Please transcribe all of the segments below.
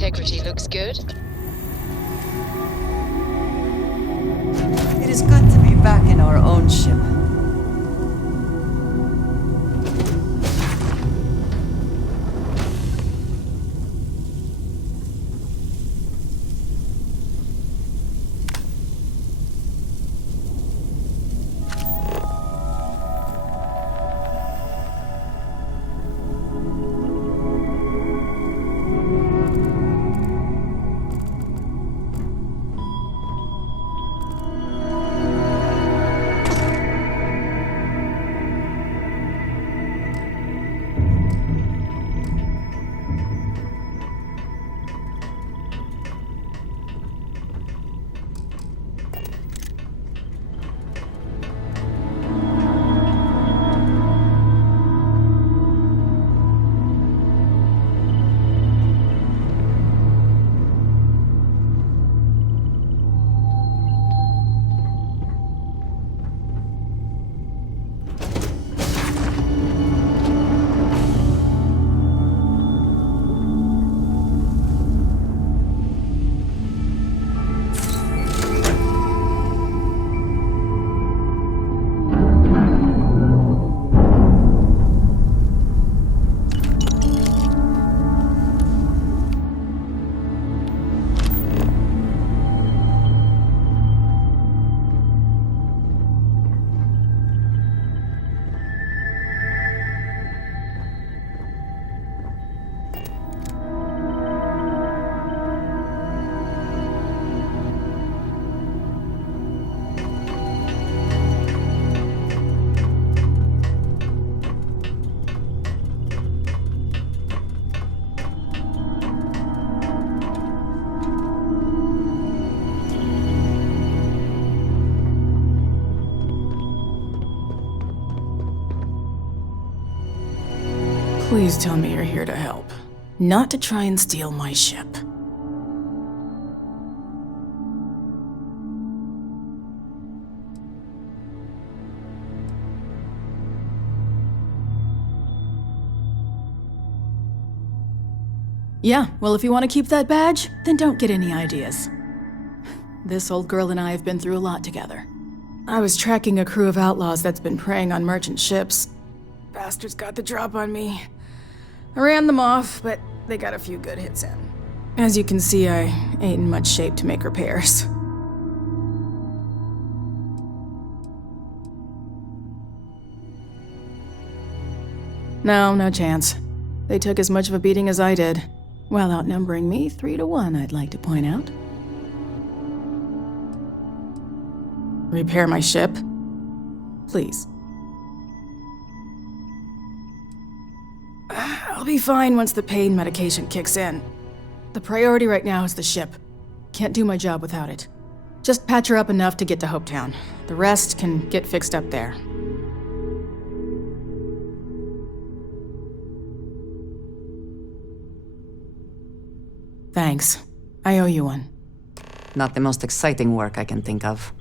integrity looks good. It is good to be back in our own ship. Please tell me you're here to help, not to try and steal my ship. Yeah, well, if you want to keep that badge, then don't get any ideas. This old girl and I have been through a lot together. I was tracking a crew of outlaws that's been preying on merchant ships. Bastards got the drop on me. I ran them off, but they got a few good hits in. As you can see, I ain't in much shape to make repairs. No chance. They took as much of a beating as I did, while outnumbering me 3-1, I'd like to point out. Repair my ship? Please. I'll be fine once the pain medication kicks in. The priority right now is the ship. Can't do my job without it. Just patch her up enough to get to Hopetown. The rest can get fixed up there. Thanks. I owe you one. Not the most exciting work I can think of.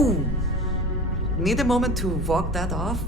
Oh! Need a moment to walk that off?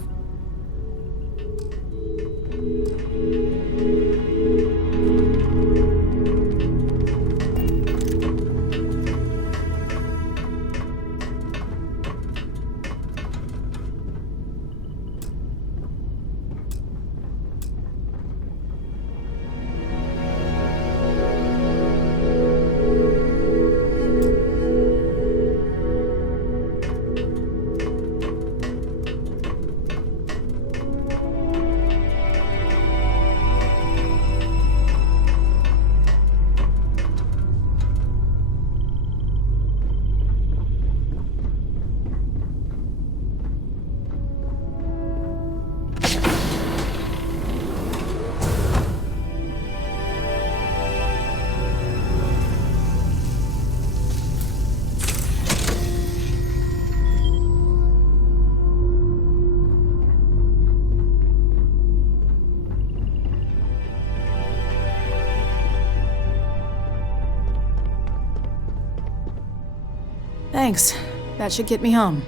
Thanks. That should get me home.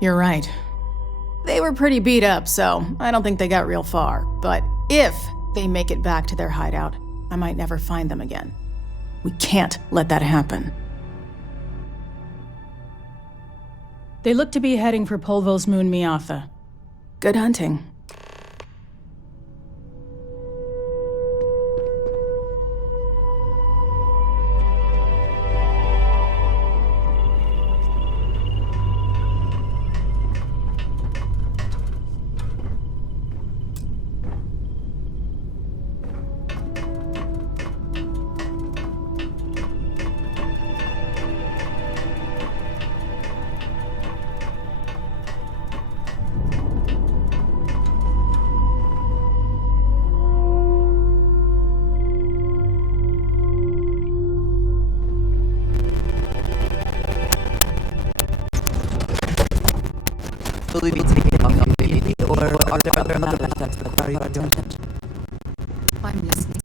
You're right. They were pretty beat up, so I don't think they got real far. But if they make it back to their hideout, I might never find them again. We can't let that happen. They look to be heading for Polvo's moon Miatha. Good hunting. Will we be taking off immediately, or are there other matters that require your attention? I'm listening.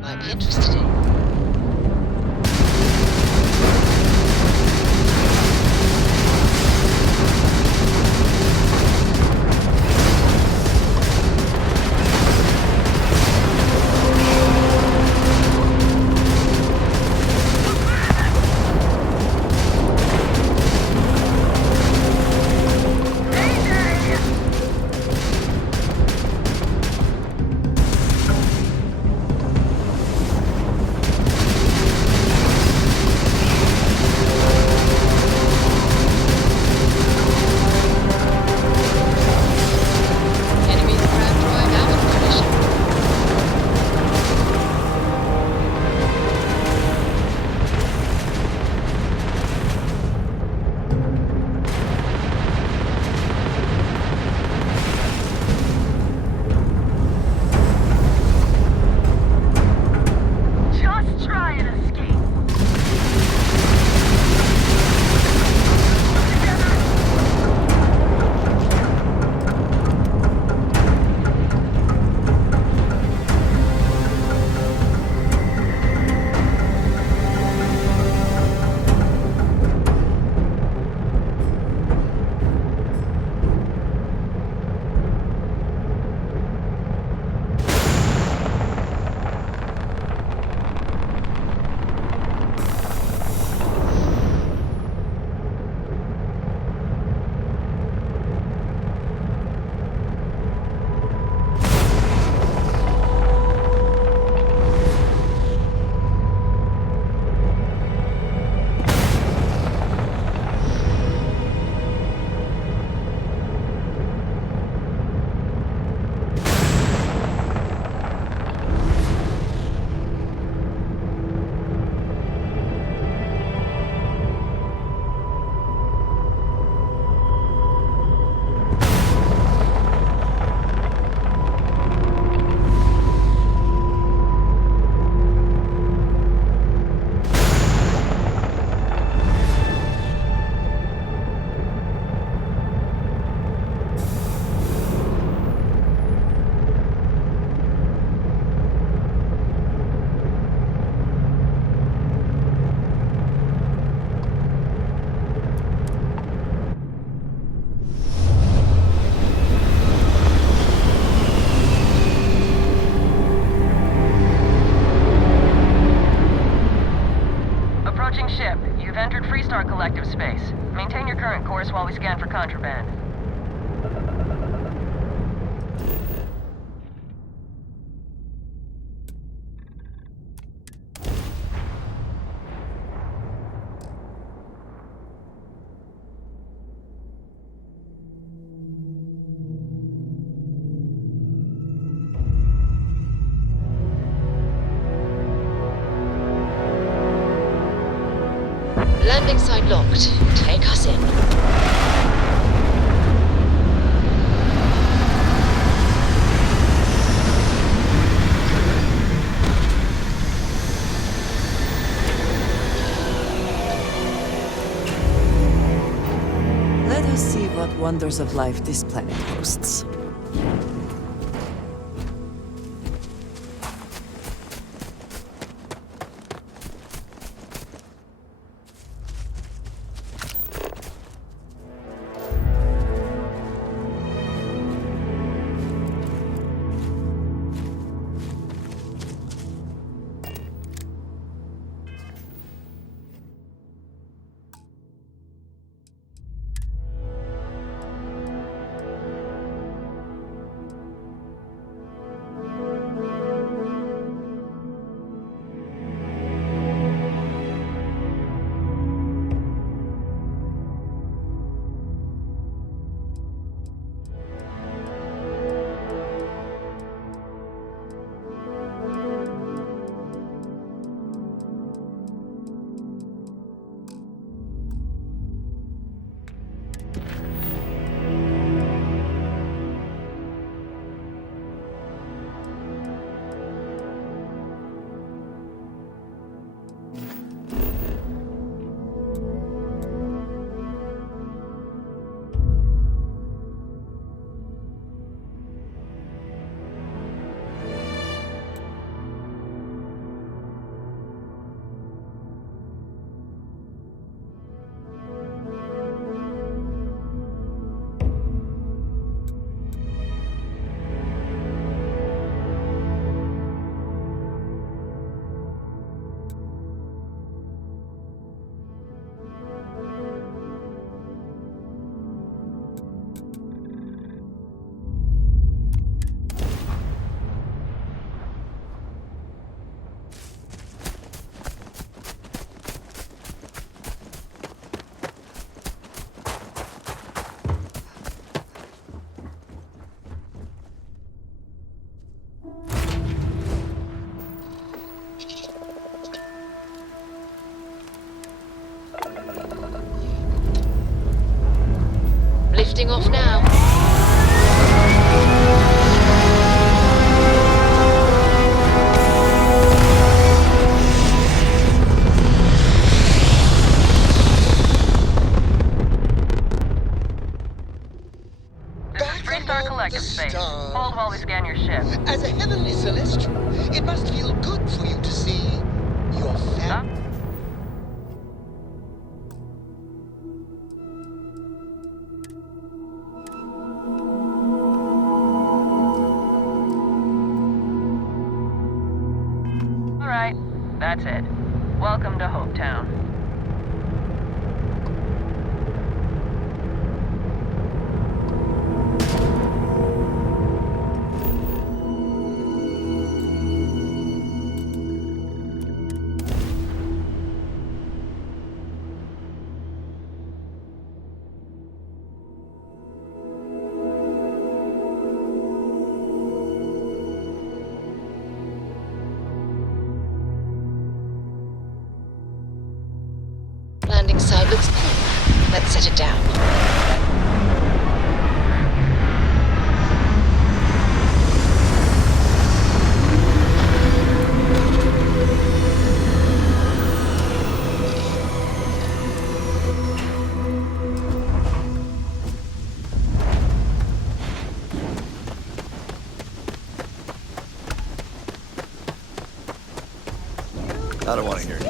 might be interested in. Enemy's craft drive out of commission. Just try and escape. Approaching ship. You've entered Freestar Collective space. Maintain your current course while we scan for contraband. Landing site locked. Take us in. Let us see what wonders of life this planet hosts. must you? It must feel good for you to see your family. All right, that's it. Welcome to Hopetown. Landing side looks clean. Let's set it down. I don't want to hear it.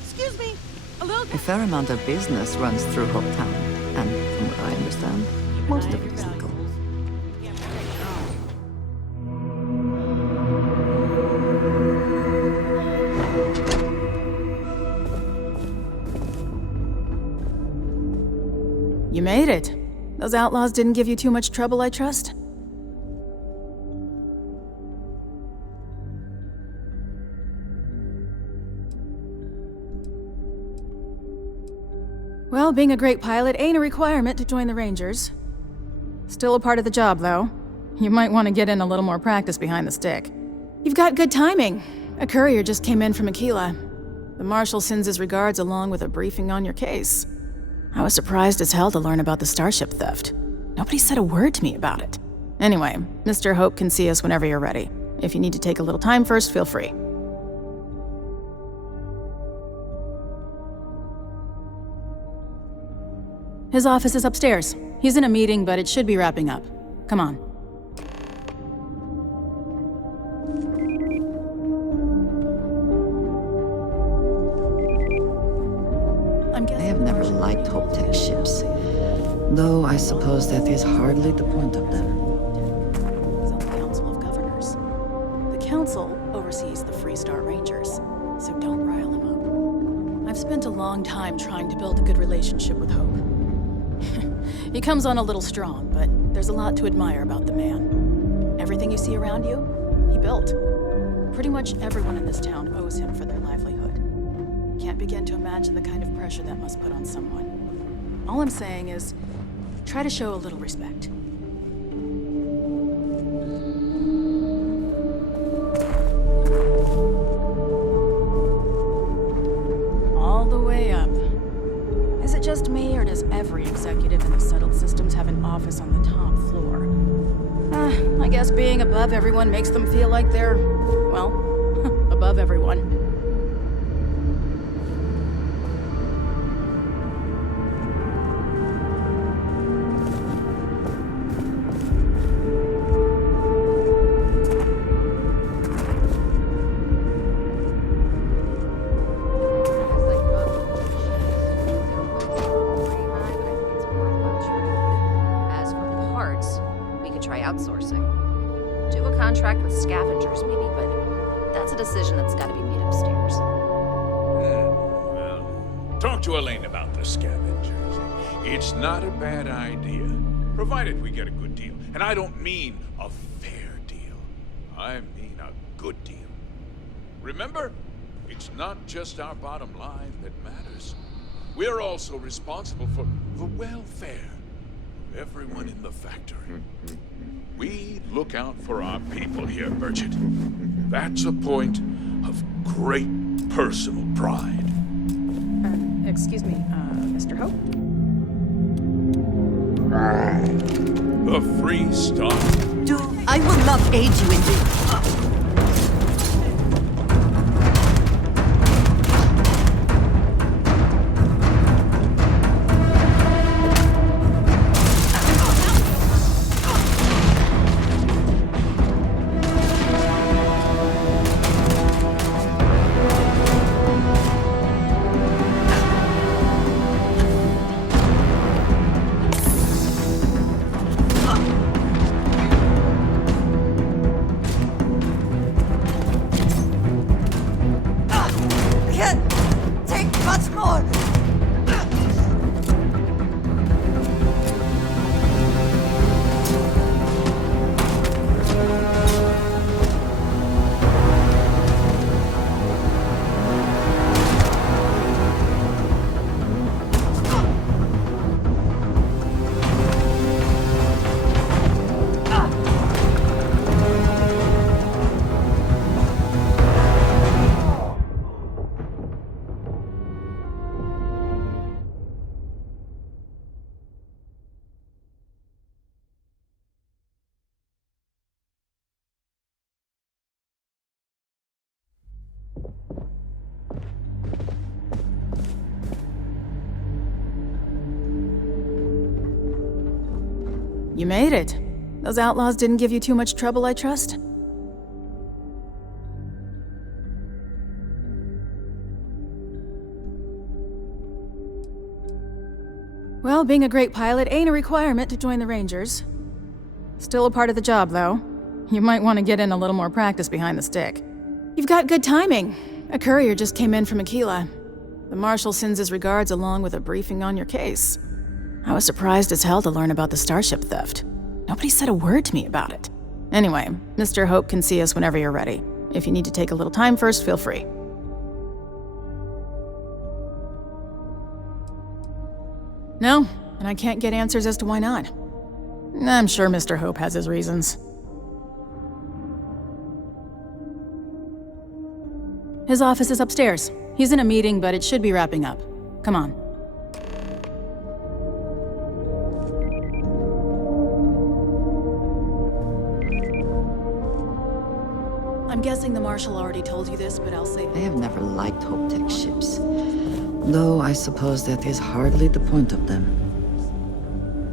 Excuse me. A little... A fair amount of business runs through Hopetown, and from what I understand, most of it is legal. You made it. Those outlaws didn't give you too much trouble, I trust? Well, being a great pilot ain't a requirement to join the Rangers. Still a part of the job, though. You might want to get in a little more practice behind the stick. You've got good timing. A courier just came in from Aquila. The Marshal sends his regards along with a briefing on your case. I was surprised as hell to learn about the starship theft. Nobody said a word to me about it. Anyway, Mr. Hope can see us whenever you're ready. If you need to take a little time first, feel free. His office is upstairs. He's in a meeting, but it should be wrapping up. Come on. I have never liked Hope-Tech ships, though I suppose that is hardly the point of them. He's on the Council of Governors. The Council oversees the Freestar Rangers, so don't rile him up. I've spent a long time trying to build a good relationship with Hope. He comes on a little strong, but there's a lot to admire about the man. Everything you see around you, he built. Pretty much everyone in this town owes him for their livelihood. Can't begin to imagine the kind of pressure that must put on someone. All I'm saying is, try to show a little respect. All the way up. Is it just me, or does every executive in the settled systems have an office on the top floor? I guess being above everyone makes them feel like they're, well, above everyone. As for parts, we could try outsourcing. Do a contract with scavengers, maybe, but that's a decision that's got to be made upstairs. Well, talk to Elaine about the scavengers. It's not a bad idea, provided we get a good deal. And I don't mean a fair deal. I mean a good deal. Remember, it's not just our bottom line that matters. We're also responsible for the welfare of everyone in the factory. We look out for our people here, Bridget. That's a point of great personal pride. Excuse me, Mr. Hope? The Free Star. I will not aid you in this. You made it. Those outlaws didn't give you too much trouble, I trust? Well, being a great pilot ain't a requirement to join the Rangers. Still a part of the job, though. You might want to get in a little more practice behind the stick. You've got good timing. A courier just came in from Aquila. The Marshal sends his regards along with a briefing on your case. I was surprised as hell to learn about the starship theft. Nobody said a word to me about it. Anyway, Mr. Hope can see us whenever you're ready. If you need to take a little time first, feel free. No, and I can't get answers as to why not. I'm sure Mr. Hope has his reasons. His office is upstairs. He's in a meeting, but it should be wrapping up. Come on. I'm guessing the Marshal already told you this, but I'll say... I have never liked Hope Tech ships. Though I suppose that is hardly the point of them.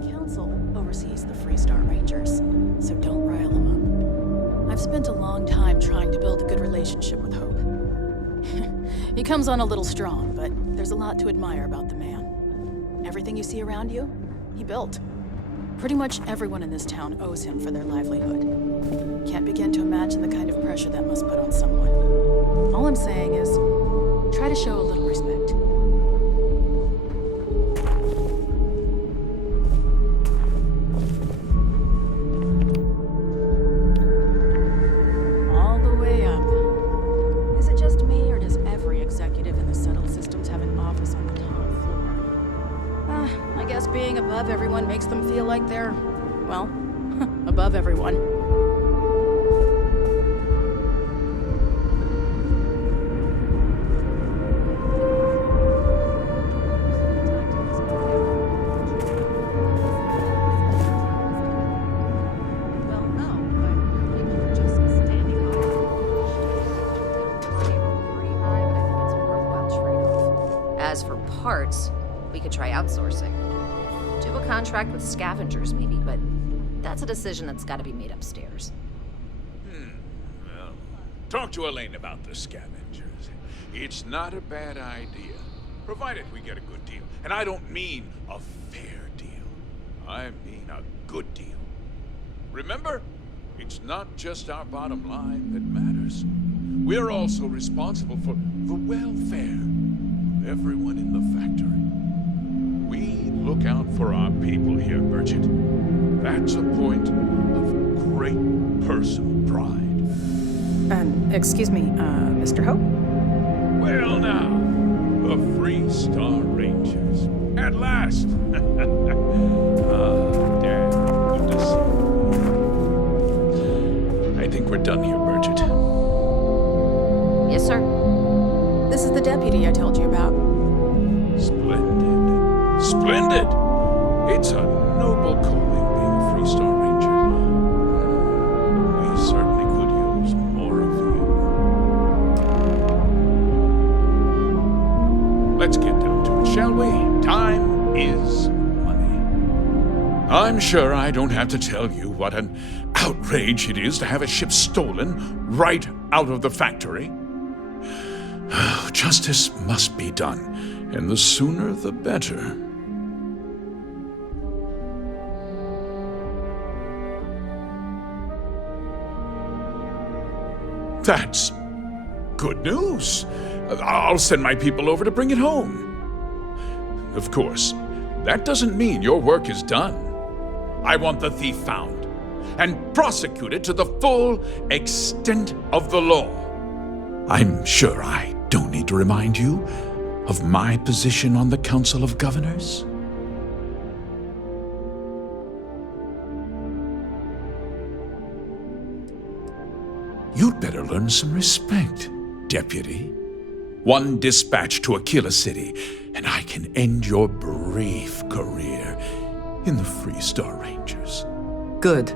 Council oversees the Freestar Rangers, so don't rile them up. I've spent a long time trying to build a good relationship with Hope. He comes on a little strong, but there's a lot to admire about the man. Everything you see around you, he built. Pretty much everyone in this town owes him for their livelihood. Can't begin to imagine the kind of pressure that must put on someone. All I'm saying is, try to show a little respect. All the way up. Is it just me, or does every executive in the settled systems have an office on the top floor? I guess being above everyone makes them feel like they're, well, above everyone. As for parts, we could try outsourcing. Do a contract with scavengers, maybe, but that's a decision that's got to be made upstairs. Well, talk to Elaine about the scavengers. It's not a bad idea, provided we get a good deal. And I don't mean a fair deal. I mean a good deal. Remember, it's not just our bottom line that matters. We're also responsible for the welfare of everyone in the factory. We look out for our people here, Bridget. That's a point of great personal pride. Excuse me, Mr. Hope? Well now, the Freestar Rangers. At last! Dad, good to see you. I think we're done here, Bridget. Yes, sir. This is the deputy I told you about. Splendid. Splendid! It's a noble calling being a Freestar I'm sure I don't have to tell you what an outrage it is to have a ship stolen right out of the factory. Justice must be done, and the sooner the better. That's good news. I'll send my people over to bring it home. Of course, that doesn't mean your work is done. I want the thief found and prosecuted to the full extent of the law. I'm sure I don't need to remind you of my position on the Council of Governors. You'd better learn some respect, Deputy. One dispatch to Aquila City, and I can end your brief career in the Freestar Rangers. Good.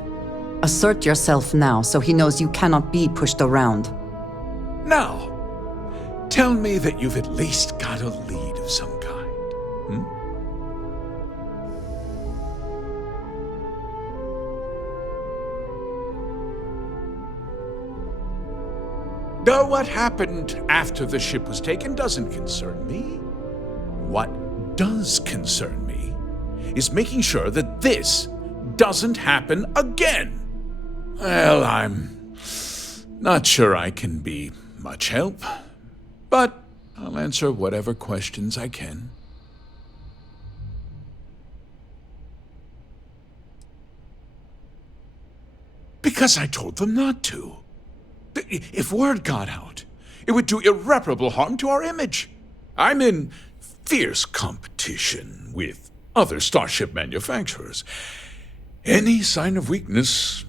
Assert yourself now so he knows you cannot be pushed around. Now, tell me that you've at least got a lead of some kind. Though what happened after the ship was taken doesn't concern me. What does concern me is making sure that this doesn't happen again. Well, I'm not sure I can be much help, but I'll answer whatever questions I can. Because I told them not to. If word got out, it would do irreparable harm to our image. I'm in fierce competition with other starship manufacturers. Any sign of weakness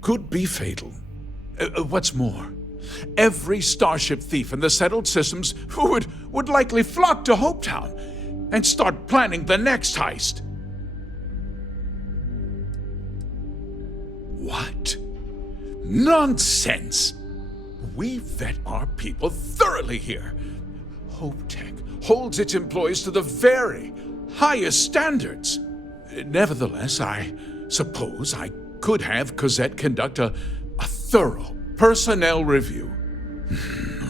could be fatal. What's more, every starship thief in the settled systems would likely flock to Hopetown and start planning the next heist. What? Nonsense! We vet our people thoroughly here. HopeTech holds its employees to the very highest standards. Nevertheless, I suppose I could have Cosette conduct a thorough personnel review.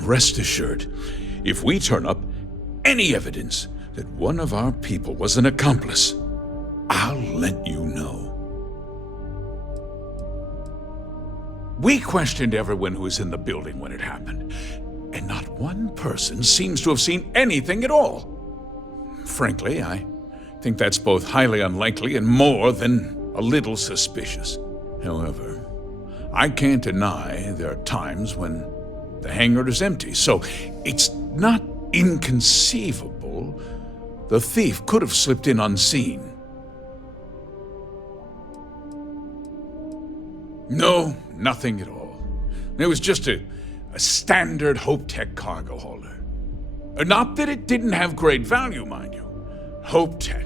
Rest assured, if we turn up any evidence that one of our people was an accomplice, I'll let you know. We questioned everyone who was in the building when it happened, and not one person seems to have seen anything at all. Frankly, I think that's both highly unlikely and more than a little suspicious. However, I can't deny there are times when the hangar is empty, so it's not inconceivable the thief could have slipped in unseen. No, nothing at all. It was just a standard HopeTech cargo hauler. Not that it didn't have great value, mind you. HopeTech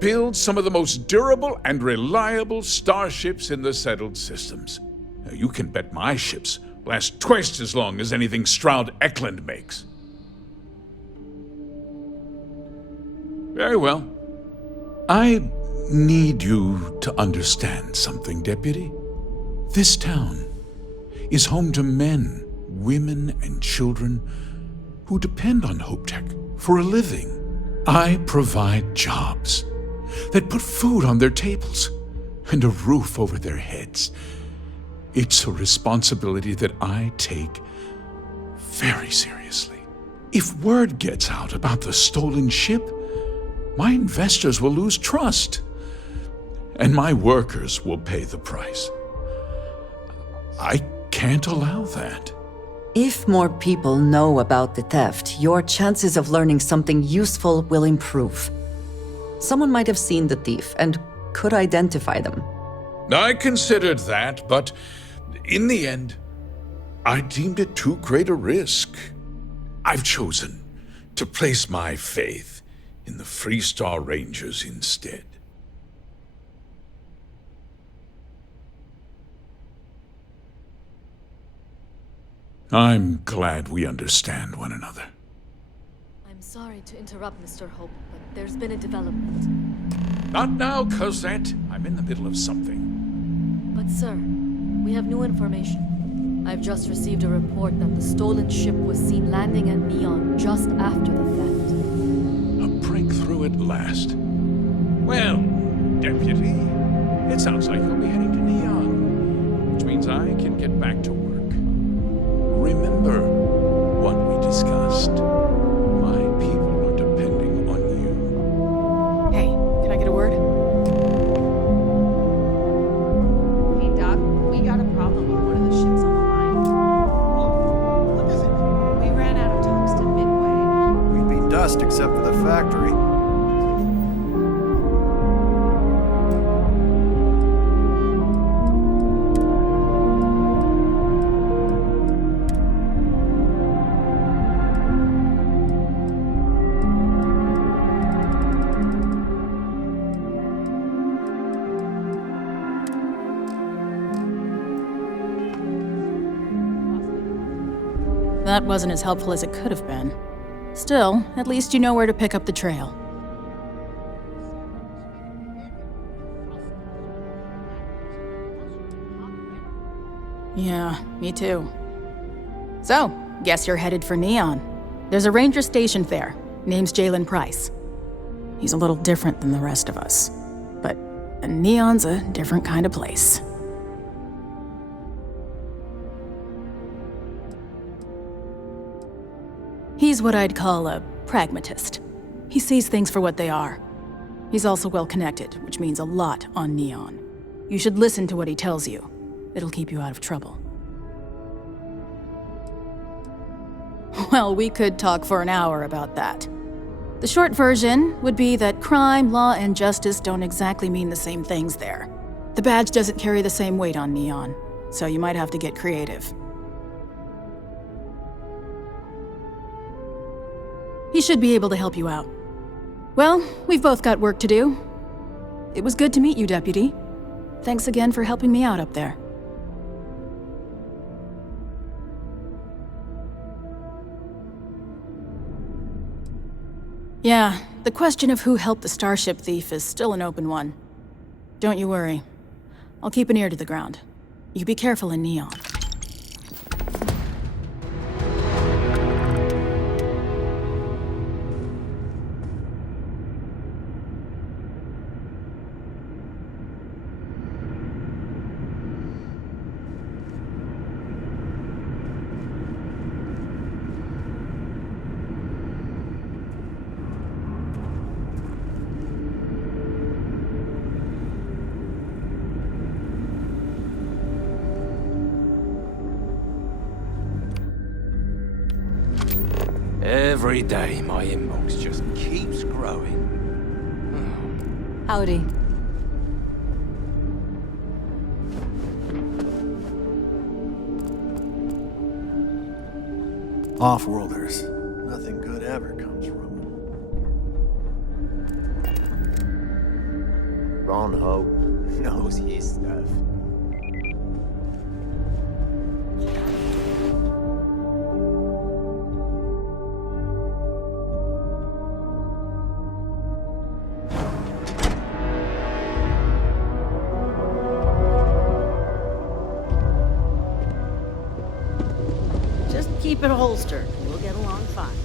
builds some of the most durable and reliable starships in the settled systems. Now, you can bet my ships last twice as long as anything Stroud Eklund makes. Very well. I need you to understand something, Deputy. This town is home to men, women, and children who depend on HopeTech for a living. I provide jobs that put food on their tables and a roof over their heads. It's a responsibility that I take very seriously. If word gets out about the stolen ship, my investors will lose trust, and my workers will pay the price. I can't allow that. If more people know about the theft, your chances of learning something useful will improve. Someone might have seen the thief and could identify them. I considered that, but in the end, I deemed it too great a risk. I've chosen to place my faith in the Freestar Rangers instead. I'm glad we understand one another. I'm sorry to interrupt, Mr. Hope, but there's been a development. Not now, Cosette. I'm in the middle of something. But sir, we have new information. I've just received a report that the stolen ship was seen landing at Neon just after the theft. A breakthrough at last. Well, Deputy, it sounds like you'll be heading to Neon, which means I can get back to work. Remember what we discussed. My people are depending on you. Hey, can I get a word? Hey, Doc, we got a problem with one of the ships on the line. What is it? We ran out of tungsten midway. We'd be dust except for the factory. That wasn't as helpful as it could have been. Still, at least you know where to pick up the trail. Yeah, me too. So, guess you're headed for Neon. There's a ranger stationed there. Name's Jalen Price. He's a little different than the rest of us. But Neon's a different kind of place. He's what I'd call a pragmatist. He sees things for what they are. He's also well connected, which means a lot on Neon. You should listen to what he tells you. It'll keep you out of trouble. Well, we could talk for an hour about that. The short version would be that crime, law, and justice don't exactly mean the same things there. The badge doesn't carry the same weight on Neon, so you might have to get creative. He should be able to help you out. Well, we've both got work to do. It was good to meet you, Deputy. Thanks again for helping me out up there. Yeah, the question of who helped the Starship thief is still an open one. Don't you worry. I'll keep an ear to the ground. You be careful in Neon. Every day, my inbox just keeps growing. Howdy. Off-worlders. Nothing good ever comes from them. Ron Ho knows his stuff. Keep it holstered. We'll get along fine.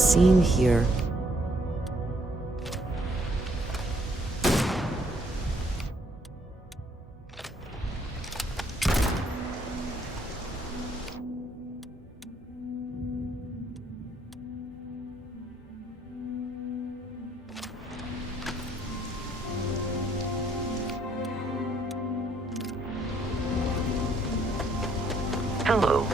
scene here. Hello.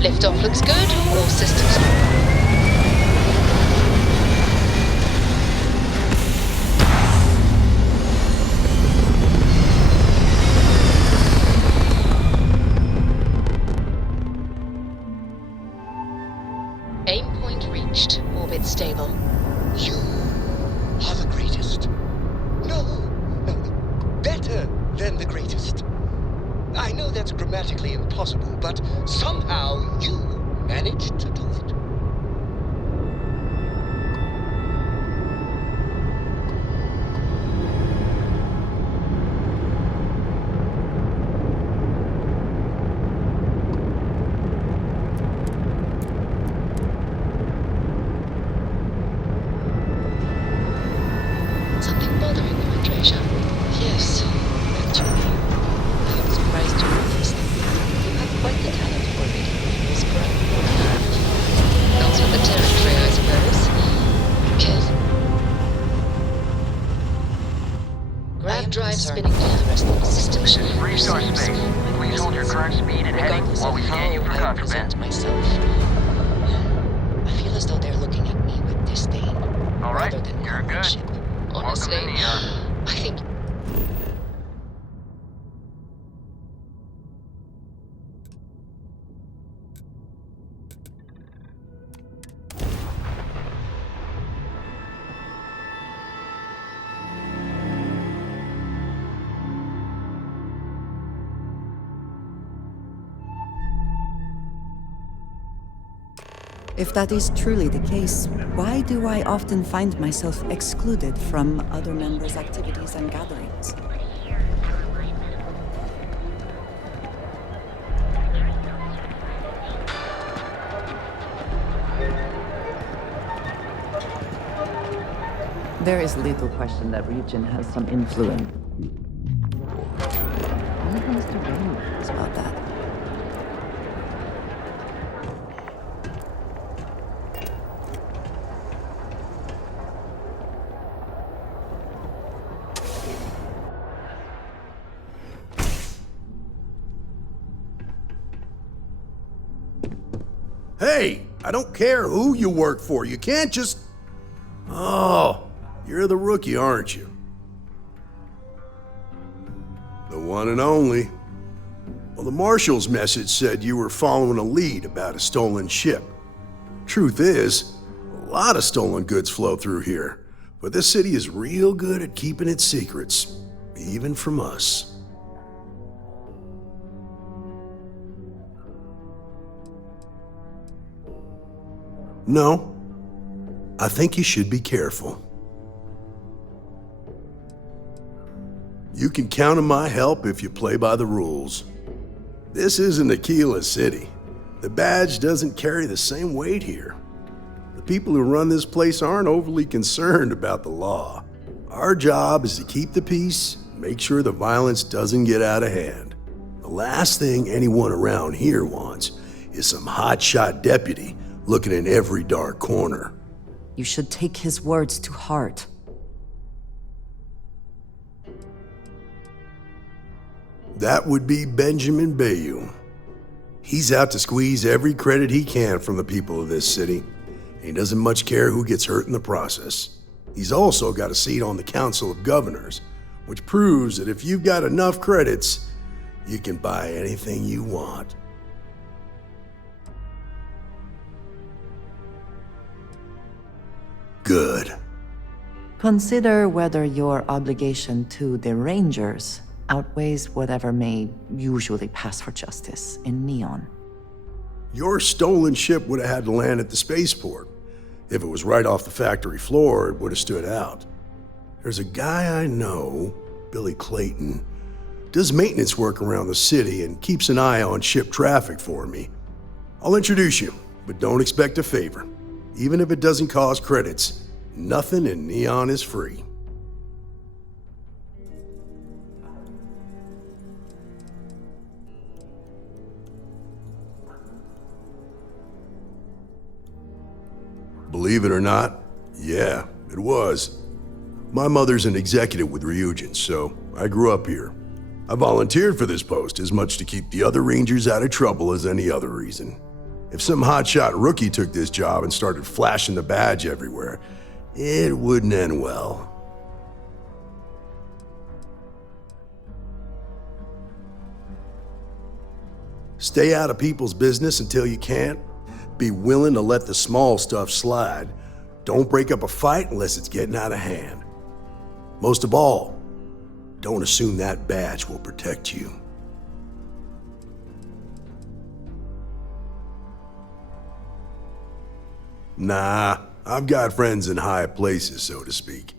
Liftoff looks good. All systems go. Aim point reached. Orbit stable. You are the greatest. No, better than the greatest. I know that's grammatically impossible, but somehow you managed to do it. Something bothering you, Andreja? Yes, actually. I was surprised to notice that you have quite the talent for reading people's brain. Comes with the territory, I suppose. Kid. Grav drive spinning down the rest of the system. This is Freestar Space. Please hold your current speed and heading while we scan you for contraband. Myself. I feel as though they're looking at me with disdain. All right, rather than you're good. ownership. Honestly, Welcome to Neon. I think If that is truly the case, why do I often find myself excluded from other members' activities and gatherings? There is little question that region has some influence. I wonder what Mr. Raymond thinks about that. Hey, I don't care who you work for. You can't just... Oh, you're the rookie, aren't you? The one and only. Well, the Marshal's message said you were following a lead about a stolen ship. Truth is, a lot of stolen goods flow through here, but this city is real good at keeping its secrets, even from us. No, I think you should be careful. You can count on my help if you play by the rules. This isn't Aquila City. The badge doesn't carry the same weight here. The people who run this place aren't overly concerned about the law. Our job is to keep the peace, make sure the violence doesn't get out of hand. The last thing anyone around here wants is some hotshot deputy looking in every dark corner. You should take his words to heart. That would be Benjamin Bayou. He's out to squeeze every credit he can from the people of this city, and he doesn't much care who gets hurt in the process. He's also got a seat on the Council of Governors, which proves that if you've got enough credits, you can buy anything you want. Good. Consider whether your obligation to the Rangers outweighs whatever may usually pass for justice in Neon. Your stolen ship would have had to land at the spaceport. If it was right off the factory floor, it would have stood out. There's a guy I know, Billy Clayton, does maintenance work around the city and keeps an eye on ship traffic for me. I'll introduce you, but don't expect a favor. Even if it doesn't cost credits, nothing in Neon is free. Believe it or not, yeah, it was. My mother's an executive with Ryujin, so I grew up here. I volunteered for this post as much to keep the other Rangers out of trouble as any other reason. If some hotshot rookie took this job and started flashing the badge everywhere, it wouldn't end well. Stay out of people's business until you can't. Be willing to let the small stuff slide. Don't break up a fight unless it's getting out of hand. Most of all, don't assume that badge will protect you. Nah, I've got friends in high places, so to speak.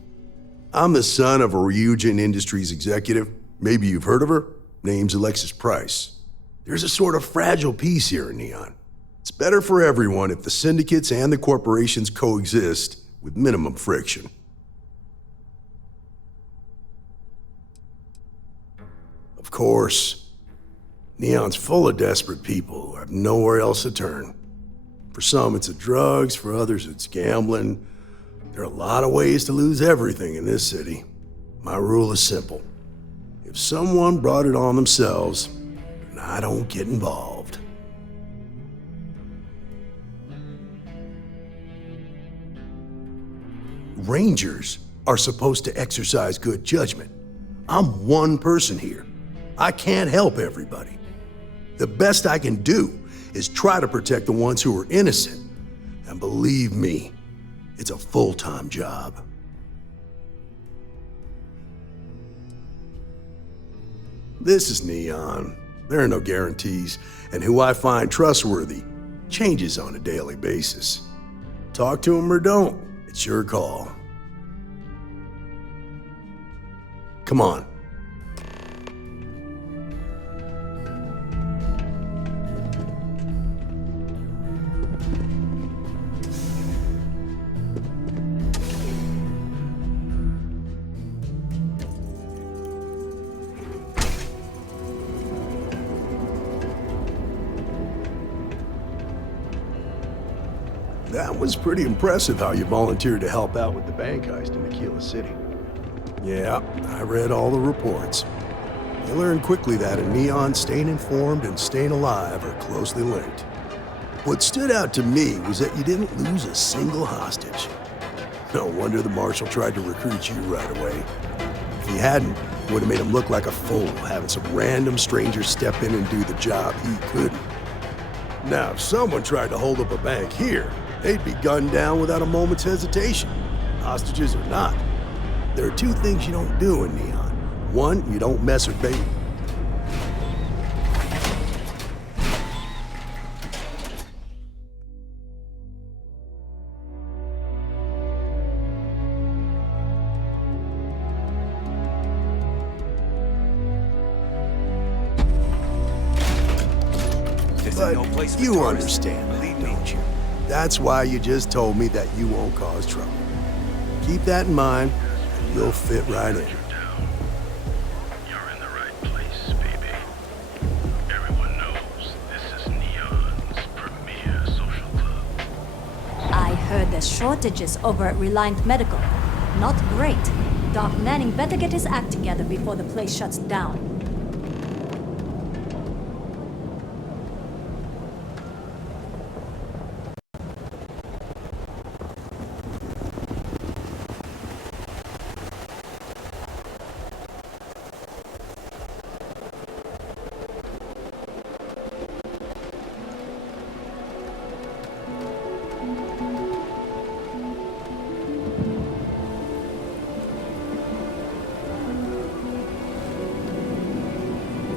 I'm the son of a Ryujin Industries executive. Maybe you've heard of her? Name's Alexis Price. There's a sort of fragile peace here in Neon. It's better for everyone if the syndicates and the corporations coexist with minimum friction. Of course, Neon's full of desperate people who have nowhere else to turn. For some, it's the drugs. For others, it's gambling. There are a lot of ways to lose everything in this city. My rule is simple. If someone brought it on themselves, then I don't get involved. Rangers are supposed to exercise good judgment. I'm one person here. I can't help everybody. The best I can do is try to protect the ones who are innocent. And believe me, it's a full-time job. This is Neon. There are no guarantees, and who I find trustworthy changes on a daily basis. Talk to them or don't, it's your call. Come on. That was pretty impressive how you volunteered to help out with the bank heist in Aquila City. Yeah, I read all the reports. You learn quickly that in Neon, staying informed and staying alive are closely linked. What stood out to me was that you didn't lose a single hostage. No wonder the Marshal tried to recruit you right away. If he hadn't, it would have made him look like a fool, having some random stranger step in and do the job he couldn't. Now, if someone tried to hold up a bank here, they'd be gunned down without a moment's hesitation. Hostages or not. There are two things you don't do in Neon. One, you don't mess with baby. But you understand that, don't you? That's why you just told me that you won't cause trouble. Keep that in mind, and you'll fit right in. You're in the right place, baby. Everyone knows this is Neon's premier social club. I heard there's shortages over at Reliant Medical. Not great. Doc Manning better get his act together before the place shuts down.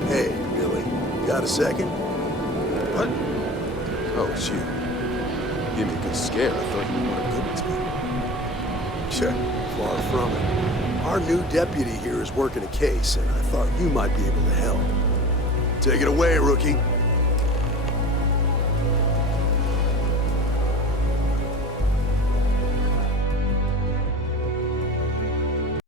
Hey, Billy, got a second? What? Oh, shoot. Give me a good scare. I thought you were one of Goodman's people. Sure, far from it. Our new deputy here is working a case, and I thought you might be able to help. Take it away, rookie.